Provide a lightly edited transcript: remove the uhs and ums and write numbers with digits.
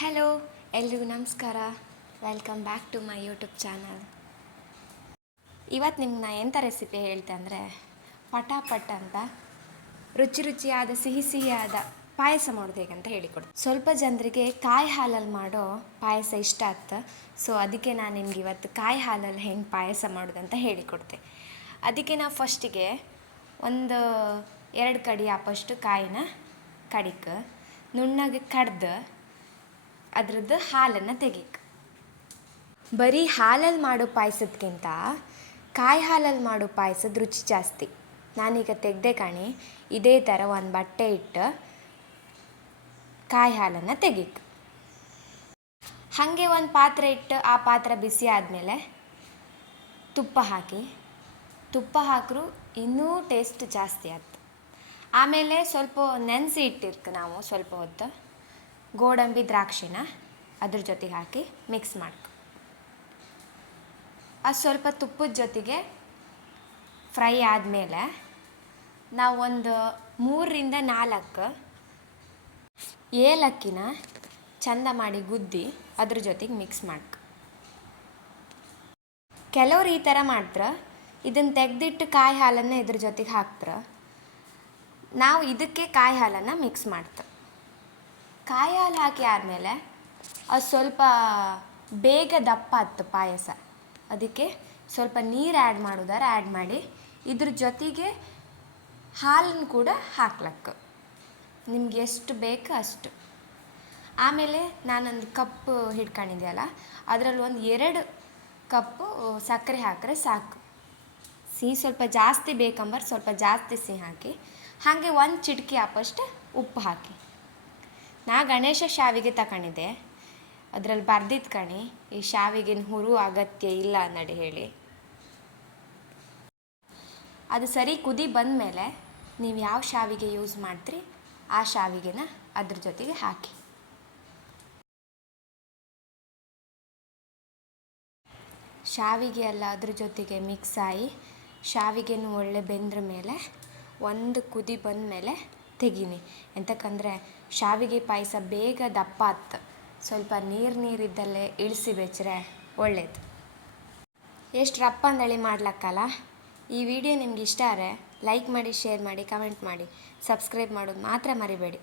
Hello, ಎಲ್ರಿಗೂ ನಮಸ್ಕಾರ. Welcome back to my YouTube channel. ಇವತ್ತು ನಿಮ್ಗೆ ನಾ ಎಂಥ ರೆಸಿಪಿ ಹೇಳ್ತೆ ಅಂದರೆ ಪಟಾಪಟ್ ಅಂತ ರುಚಿಯಾದ ಸಿಹಿಯಾದ ಪಾಯಸ ಮಾಡೋದು ಹೇಗಂತ ಹೇಳಿಕೊಡ್ತೀನಿ. ಸ್ವಲ್ಪ ಜನರಿಗೆ ಕಾಯಿ ಹಾಲಲ್ಲಿ ಮಾಡೋ ಪಾಯಸ ಇಷ್ಟ ಆಗ್ತದೆ. ಸೊ ಅದಕ್ಕೆ ನಾನು ನಿಮ್ಗೆ ಇವತ್ತು ಕಾಯಿ ಹಾಲಲ್ಲಿ ಹೆಂಗೆ ಪಾಯಸ ಮಾಡೋದಂತ ಹೇಳಿಕೊಡ್ತೆ. ಅದಕ್ಕೆ ನಾವು ಫಸ್ಟಿಗೆ ಒಂದು 2 ಕಡಿ ಆಪಷ್ಟು ಕಾಯಿನ ಕಡಿಕ ನುಣ್ಣಗೆ ಕಡ್ದು ಅದ್ರದ್ದು ಹಾಲನ್ನು ತೆಗೀಕ. ಬರೀ ಹಾಲಲ್ಲಿ ಮಾಡೋ ಪಾಯಸದ್ಕಿಂತ ಕಾಯಿ ಹಾಲಲ್ಲಿ ಮಾಡೋ ಪಾಯಸದ ರುಚಿ ಜಾಸ್ತಿ. ನಾನೀಗ ತೆಗೆದೆ ಕಾಣಿ, ಇದೇ ಥರ ಒಂದು ಬಟ್ಟೆ ಇಟ್ಟು ಕಾಯಿ ಹಾಲನ್ನು ತೆಗೀಕ. ಹಾಗೆ ಒಂದು ಪಾತ್ರೆ ಇಟ್ಟು ಆ ಪಾತ್ರೆ ಬಿಸಿ ಆದಮೇಲೆ ತುಪ್ಪ ಹಾಕಿದ್ರೂ ಇನ್ನೂ ಟೇಸ್ಟ್ ಜಾಸ್ತಿ ಆಗ್ತದೆ. ಆಮೇಲೆ ಸ್ವಲ್ಪ ನೆನೆಸಿ ಇಟ್ಟಿರ್ಕ ನಾವು ಸ್ವಲ್ಪ ಹೊತ್ತು ಗೋಡಂಬಿ ದ್ರಾಕ್ಷಿನ ಅದ್ರ ಜೊತೆಗೆ ಹಾಕಿ ಮಿಕ್ಸ್ ಮಾಡ್ಕೊ. ಅದು ಸ್ವಲ್ಪ ತುಪ್ಪದ ಜೊತೆಗೆ ಫ್ರೈ ಆದಮೇಲೆ ನಾವು ಒಂದು 3ರಿಂದ 4 ಏಲಕ್ಕಿನ ಚಂದ ಮಾಡಿ ಗುದ್ದಿ ಅದ್ರ ಜೊತೆಗೆ ಮಿಕ್ಸ್ ಮಾಡ್ಕೊ. ಕೆಲವ್ರು ಈ ಥರ ಮಾಡ್ತಾರೆ, ಇದನ್ನು ತೆಗೆದಿಟ್ಟು ಕಾಯಿ ಹಾಲನ್ನು ಇದ್ರ ಜೊತೆಗೆ ಹಾಕ್ತಾರೆ. ನಾವು ಇದಕ್ಕೆ ಕಾಯಿ ಹಾಲನ್ನು ಮಿಕ್ಸ್ ಮಾಡ್ತೇವೆ. ಕಾಯಿ ಹಾಲು ಹಾಕಿ ಆದಮೇಲೆ ಅದು ಸ್ವಲ್ಪ ಬೇಗ ದಪ್ಪ ಆಯ್ತು ಪಾಯಸ. ಅದಕ್ಕೆ ಸ್ವಲ್ಪ ನೀರು ಆ್ಯಡ್ ಮಾಡಿ ಇದ್ರ ಜೊತೆಗೆ ಹಾಲನ್ನು ಕೂಡ ಹಾಕ್ಲಕ್ಕ, ನಿಮ್ಗೆ ಎಷ್ಟು ಬೇಕು ಅಷ್ಟು. ಆಮೇಲೆ ನಾನೊಂದು ಕಪ್ಪು ಹಿಡ್ಕೊಂಡಿದ್ದೆಯಲ್ಲ, ಅದರಲ್ಲಿ ಒಂದು 2 ಕಪ್ಪು ಸಕ್ಕರೆ ಹಾಕಿದ್ರೆ ಸಾಕು. ಸಿಹಿ ಸ್ವಲ್ಪ ಜಾಸ್ತಿ ಬೇಕಂಬರ್ ಸ್ವಲ್ಪ ಜಾಸ್ತಿ ಸಿಹಿ ಹಾಕಿ, ಹಾಗೆ 1 ಚಿಟಿಕೆ ಆಪಷ್ಟು ಉಪ್ಪು ಹಾಕಿ. ನಾ ಗಣೇಶ ಶಾವಿಗೆ ತಗೊಂಡಿದ್ದೆ, ಅದರಲ್ಲಿ ಬರ್ದಿದ್ದು ಕಣಿ ಈ ಶಾವಿಗೆನ ಹುರು ಅಗತ್ಯ ಇಲ್ಲ ನಡಿ ಹೇಳಿ. ಅದು ಸರಿ ಕುದಿ ಬಂದಮೇಲೆ ನೀವು ಯಾವ ಶಾವಿಗೆ ಯೂಸ್ ಮಾಡ್ತೀರಿ ಆ ಶಾವಿಗೆನ ಅದ್ರ ಜೊತೆಗೆ ಹಾಕಿ. ಶಾವಿಗೆ ಎಲ್ಲ ಅದ್ರ ಜೊತೆಗೆ ಮಿಕ್ಸ್ ಆಗಿ ಶಾವಿಗೆನೂ ಒಳ್ಳೆ ಬೆಂದ್ರ ಮೇಲೆ ಒಂದು ಕುದಿ ಬಂದಮೇಲೆ ತೆಗೀನಿ. ಎಂತಕ್ಕಂದರೆ ಶಾವಿಗೆ ಪಾಯಸ ಬೇಗ ದಪ್ಪ ಆಯ್ತು. ಸ್ವಲ್ಪ ನೀರಿದ್ದಲ್ಲೇ ಇಳಿಸಿ ಬೆಚ್ಚರೆ ಒಳ್ಳೇದು. ಎಷ್ಟು ರಪ್ಪ ಅಂದಳಿ ಮಾಡ್ಲಕ್ಕಲ್ಲ. ಈ ವಿಡಿಯೋ ನಿಮ್ಗೆ ಇಷ್ಟ ಆದರೆ ಲೈಕ್ ಮಾಡಿ, ಶೇರ್ ಮಾಡಿ, ಕಮೆಂಟ್ ಮಾಡಿ, ಸಬ್ಸ್ಕ್ರೈಬ್ ಮಾಡೋದು ಮಾತ್ರ ಮರಿಬೇಡಿ.